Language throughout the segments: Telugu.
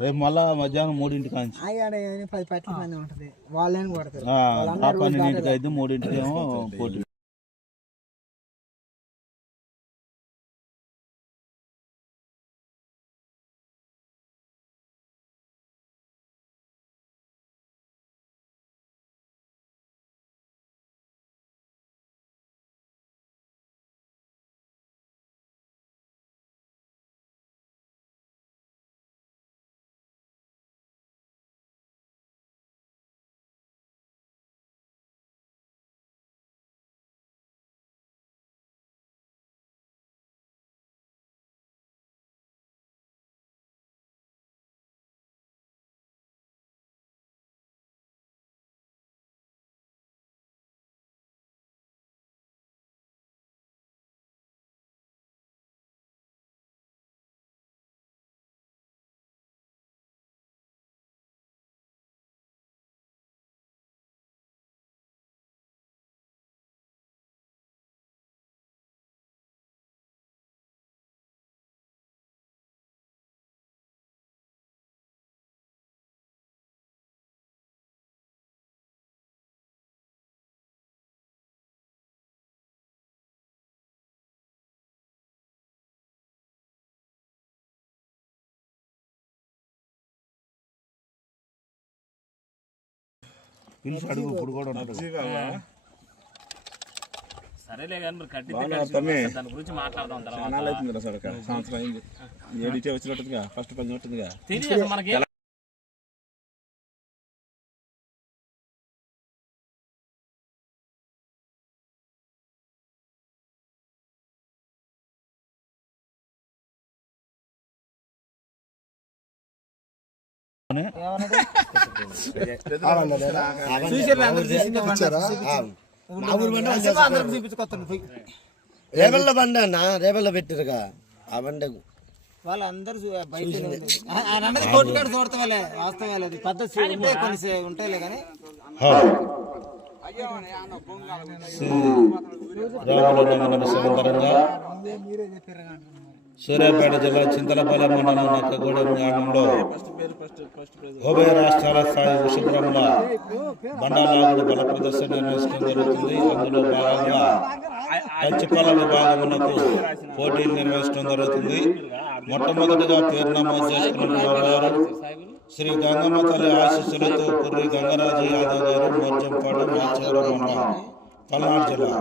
రేపు మళ్ళా మధ్యాహ్నం మూడింటికి కాంచి. ఆడ పది పట్ల మంది ఉంటది. వాళ్ళని కొడతారు. ఆ పన్నెండింటికి అయితే మూడింటికి ఏమో పోటీ. పిలిచి అడుగు ఇప్పుడు కూడా సరేలే కానీ మరి కలిసి దాని గురించి మాట్లాడదాం తర్వాత. సంవత్సరం అయింది. ఏడిటే వచ్చినట్టుగా ఫస్ట్ పని ఉంటుందిగా తెలియదు అసలు మనకి. రేబెల్ల బండి. అన్న? రేబెల్ల పెట్టిరుగా? ఆ బండకు వాళ్ళందరూ అన్నది కోర్టు కాడ చూడతాలే వాస్తవాలే అది. పద్ధతి ఉంటాయి కొన్ని ఉంటాయిలే కానీ. రాముల సూర్యాపేట జిల్లా చింతలపల్లి మండలం నక్కగూడెం గ్రామంలో ఉభయ రాష్ట్రాల స్థాయి వృషభ్రముల బండాలాగుడు బల ప్రదర్శన నిర్వహించడం జరుగుతుంది. అందులో భాగంగా పంచపాల విభాగమునకు పోటీలు నిర్వహించడం జరుగుతుంది. మొట్టమొదటిగా పేరు నమోదు చేసుకున్న వారు శ్రీ గంగమ్మ తల్లి ఆశీస్సులతో కుర్రి గంగరాజు యాదవ్ గారు మోర్జంపాడు మాచవరం మండలం పల్నాడు జిల్లా.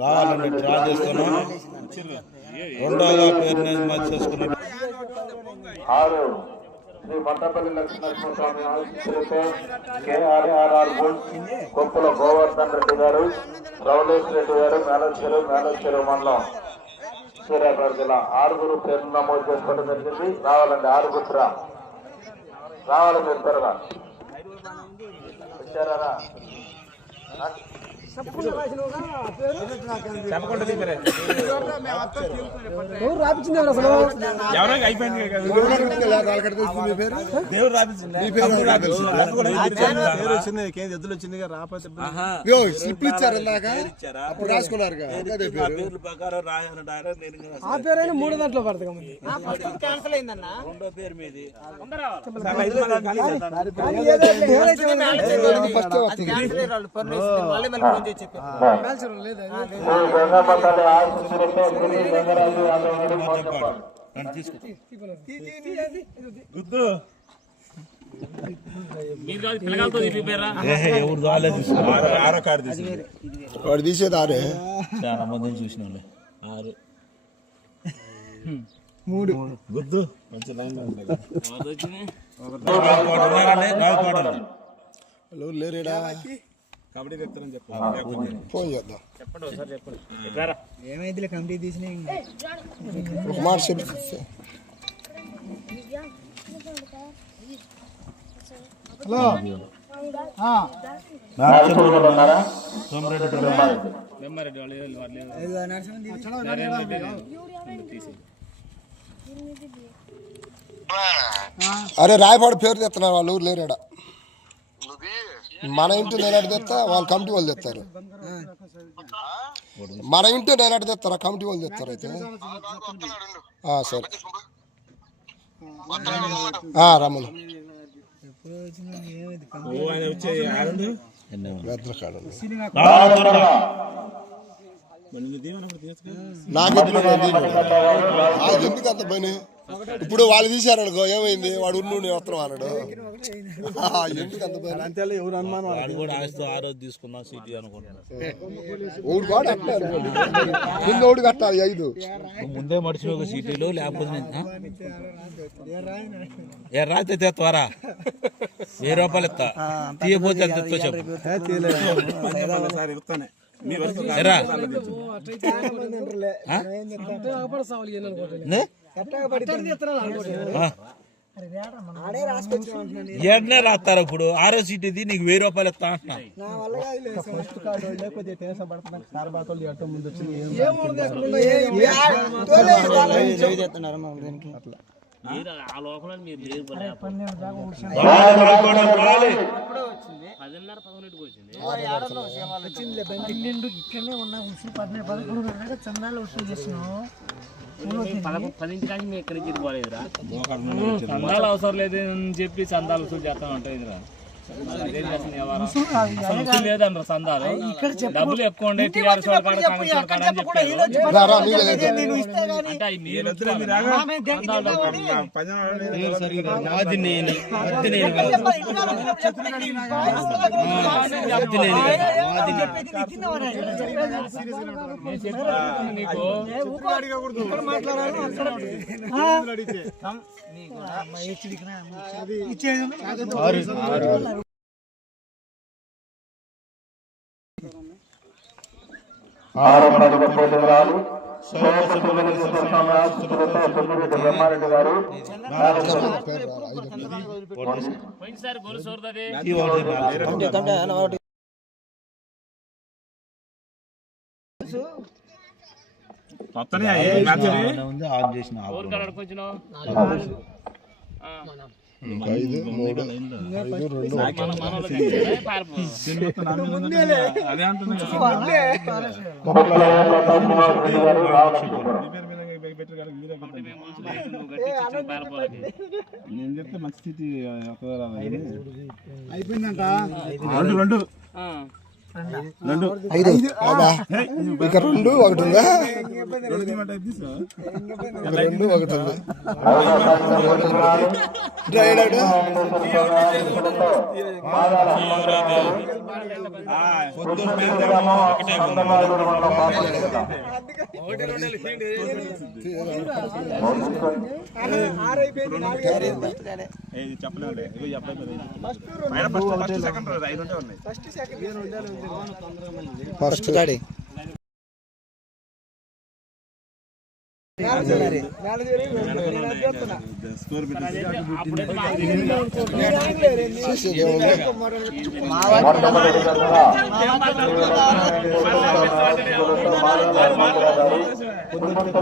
రావాలని డ్రా చేస్తున్నాం రెండోగా ఆరు. శ్రీ పట్టపల్లి లక్ష్మీనరసింహస్వామి ఆశీస్సులతో K R R R bulls Koppula Govardhan Reddy గారు రవలేష్ రెడ్డి గారు మేలచెరు మేలచెరు మండలం సూర్యాపేట జిల్లా. ఆరుగురు పేరు నమోదు చేసుకోవడం జరిగింది. రావాలండి ఆరుగురు రావాలండి రావాలి మీరు త్వరగా వచ్చారా ఎవరైనా అయిపోయింది కదా. దేవుడు రాపించింది. పేరు వచ్చింది ఎద్దులు ఇచ్చారు అప్పుడు రాసుకున్నారు ఆ పేరైనా మూడు దాంట్లో పడతాం క్యాన్సిల్ అయిందన్న. రెండో పేరు మీది. మళ్ళీ తీసి వాడు తీసేది ఆరే? చాలా మందిని చూసిన వాళ్ళే ఆరు. మూడు. గుద్దు. మంచి లైన్ లేరేడా? కబడ్డీ తెస్తానని చెప్పాను ఫోన్ చేద్దాం. ఏమైతే కంప్లీట్ తీసినా ఒక మాట హలో. సోమరెడ్డి అరే రాయపాడు పేరు తెస్తున్నారు వాళ్ళు ఊరు లేరాడ? మన ఇంటి లేనాడు తెస్తా? వాళ్ళు కమిటీ వాళ్ళు తెస్తారు. మన ఇంటే డైరెక్ట్ తెస్తారా? కమిటీ వాళ్ళు తెస్తారా అయితే. సరే. రమ్మను. భద్రకాడు నాకు ఎందుకు అంత పని? ఇప్పుడు వాళ్ళు తీశారనుకో ఏమైంది? వాడు ఉండు వస్త్రం అన్నాడు. ఆ, ఎందుకు అంత అంతేలే ఎవరు అనుమానం వాడు కూడా ఆస్తి ఆరోజు తీసుకున్నాం సిటీ అనుకున్నాను ఓడి కూడా ముందు ఓడి కట్టాలి ఐదు. ముందే మడిచిపోయి ఒక సిటీలో లేకపోతే ఆ? ఏ రాతే తెత్తవారా వెయ్యి రూపాయలు ఇస్తా తీయపోతే ఎంత చెప్పు. ఏడనే రాస్తారు ఇప్పుడు. ఆరో సీట్ ఇది నీకు వెయ్యి రూపాయలు ఇస్తా అంటున్నా. ఫస్ట్ మీరు ఆ లోపల మీరు. పదిన్నర పదకొండింటికి వచ్చింది. పన్నెండు ఇక్కడనే ఉన్నా ఉసురు పన్నెండు పదకొండు గంటలకు చందాలు వసూలు ఇరుకోలేదురా చందాలు అవసరం లేదు అని చెప్పి చందాలు వసూలు చేస్తా ఉంటాయిరా డబ్బులు ఎక్కువ ఉండే టీఆర్ఎస్ కాడ కాంగ్రెస్ వాళ్ళ కాడ అని చెప్పారు రా, రా, మీరే తెచ్చు. నేను ఇస్తే గానీ అంటే అవి మీరు ఉంచుకోవాలి. ఆమె దగ్గర తిన్నామని మాది నేను వద్దు నేను చెప్పేది నీకు తిన్నావని నేను చెప్పాను నీకు ఇక్కడ మాట్లాడాలి అక్కడ ఇచ్చేది ఆరు ఆశీస్సులతో తొమ్మిది బ్రహ్మారెడ్డి గారు ఆన్ చేసిన ఐదు మూడు ఐదు రెండు. నేను చెప్తే మంచి స్థితి? అయిపోయిందంట. రెండు రెండు. రెండు. ఐదు. ఇక రెండు ఒకటి ఉందా? రెండు ఒకటి ఉంది? చెప్పలేదు. ఫస్ట్ ఫస్ట్ సెకండ్ ఐదు ఉంటే ఉన్నాయి. ఫస్ట్ స్కోర్ పెట్టి చేసేది ఏముంది?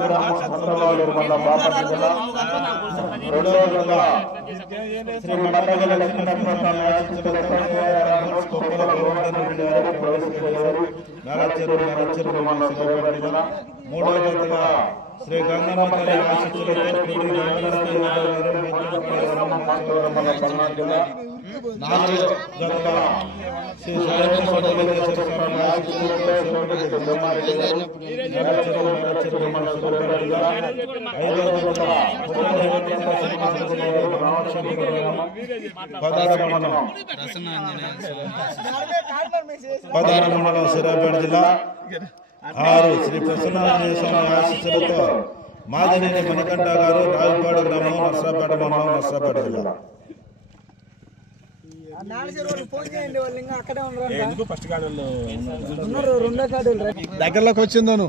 గ్రామం సంతమాలూరు మండలం బాపట్ల జిల్లా శ్రీ గోవర్ధన్ రెడ్డి గారు ప్రవేశించారు జిల్లా మూడవ శ్రీ గంగమ్మ తల్లి ఐదవ జతగా పదహారు మండలం సూర్యాపేట జిల్లా ఆరు శ్రీ ప్రసన్నాంజనేయ స్వామి ఆశీస్సులతో మాదినేని మణికంఠ గారు రావిపాడు గ్రామం నర్సరాపేట మండలం నర్సరాపేట జిల్లా. ఎందుకు ఫస్ట్ కార్డు దగ్గరలోకి వచ్చిందను.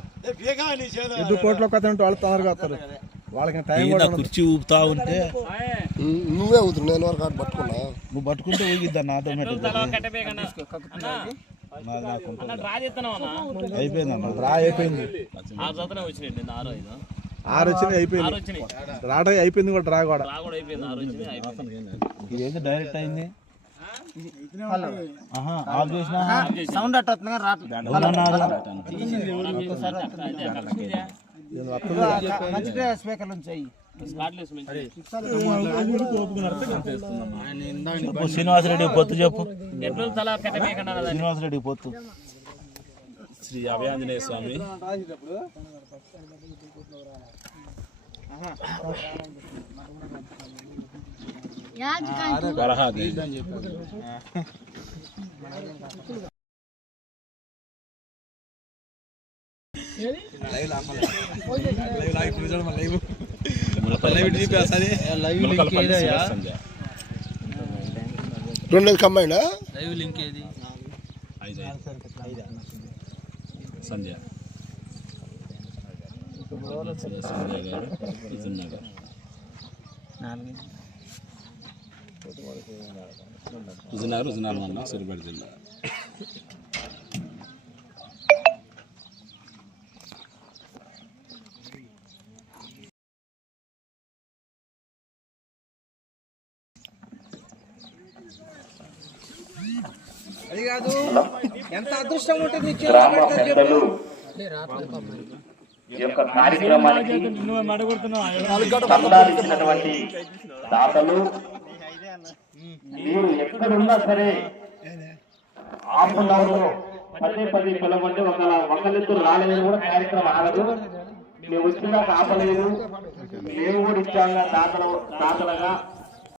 వస్తానంటే వాళ్ళు తొందరగా వస్తారు. వాళ్ళకి టైం కుర్చీ ఊపుతా ఉంటే నువ్వే అవుతుంది నేను వరకు పట్టుకున్నా. నువ్వు పట్టుకుంటే ఊగిద్దా ఆటోమేటిక్ డ్రా అయిపోయింది అయిపోయింది. ఆరు వచ్చినాయి రాట కూడా డ్రా కూడా. ఇదేంటి డైరెక్ట్ అయింది? సౌండ్ మంచి స్పీకర్లు ఉంచాయి. శ్రీనివాసరెడ్డి పొత్తు చెప్పు. శ్రీనివాసరెడ్డి పొత్తు. శ్రీ అభయాంజనేయ స్వామి. వరహాది ములకలపల్లి శివ సంధ్య రెండు కంబైండ్ ఐదు ఐదు. సంధ్య సంధ్య గారు మిథున్ నగర్. హుజునగర్ హుజునార్ మండలం సిరిపేట జిల్లా కాదు. ఎంత అదృష్టం ఉంటుంది నీకు గ్రామ పెద్దలు ఈ యొక్క కార్యక్రమానికి ఇచ్చినటువంటి దాతలు మీరు ఎక్కడున్నా సరే ఆపున్నారు పదే పదే పిలవండి ఒక ఒకరిద్దరు రాలేదు కూడా కార్యక్రమం ఆగదు. మేము వచ్చినాక ఆపలేదు. మేము కూడా ఇచ్చాము దాతలు దాతలుగా